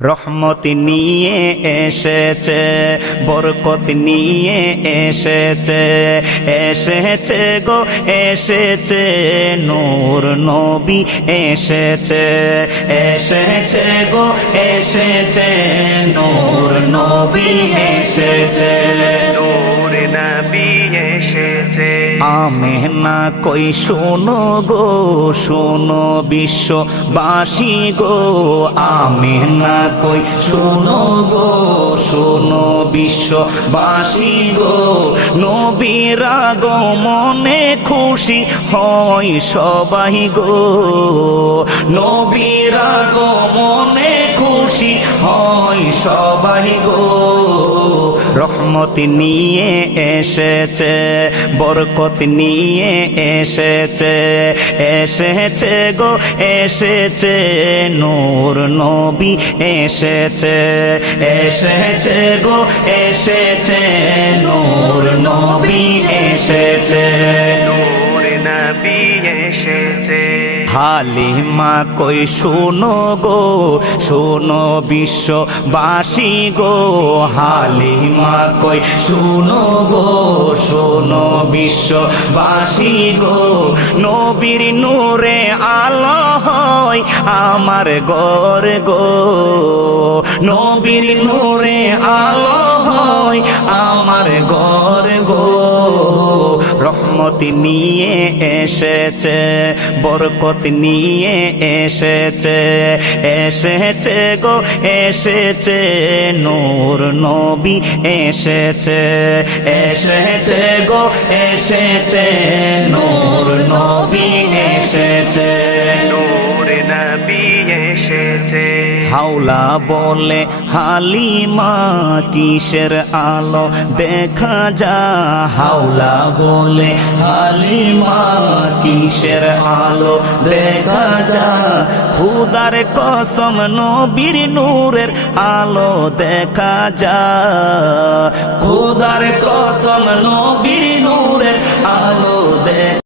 রহমত নিয়ে এসেছে, বরকত নিয়ে এসেছে এসেছে গো, এসেছে, নূর নবী এসেছে এসেছে গো, এসেছে, নূর নবী এসেছে। আমেনা কই শোনো গো, শোনো বিশ্ববাসী গো। আমেনা কই শোনো গো, শোনো বিশ্ববাসী গো। নবীর আগমনে খুশি হয় সবাই গো। নবীর আগমনে খুশি হয় সবাই গো। রহমত নিয়ে এসেছে, বরকত নিয়ে এসেছে এসেছে গো, এসেছে, নূর নবী এসেছে এসেছে গো, এসেছে হালিমা কই শোনো গো, শোনো বিশ্ববাসী গো। হালিমা কই শোনো গো, শোনো বিশ্ববাসী গো। নবীর নূরে আলো হয় আমার গর গো। নবীর নূরে আলো হয় আমার গর নিয়ে এসেছে, বরকত নিয়ে এসেছে এসেছে গো, এসেছে নূর নবী এসেছে এসেছে গো, এসেছে নূর নবী এসেছে। নূর নবী এসেছে। হাওলা বলে, হালিমা কিসের আলো? দেখা যা, হাওলা বলে, হালিমা কিসের আলো? দেখা যা, খুদার কসম নবীর নূরের আলো। দেখা যা, খুদার কসম নবীর নূরের আলো। দেখা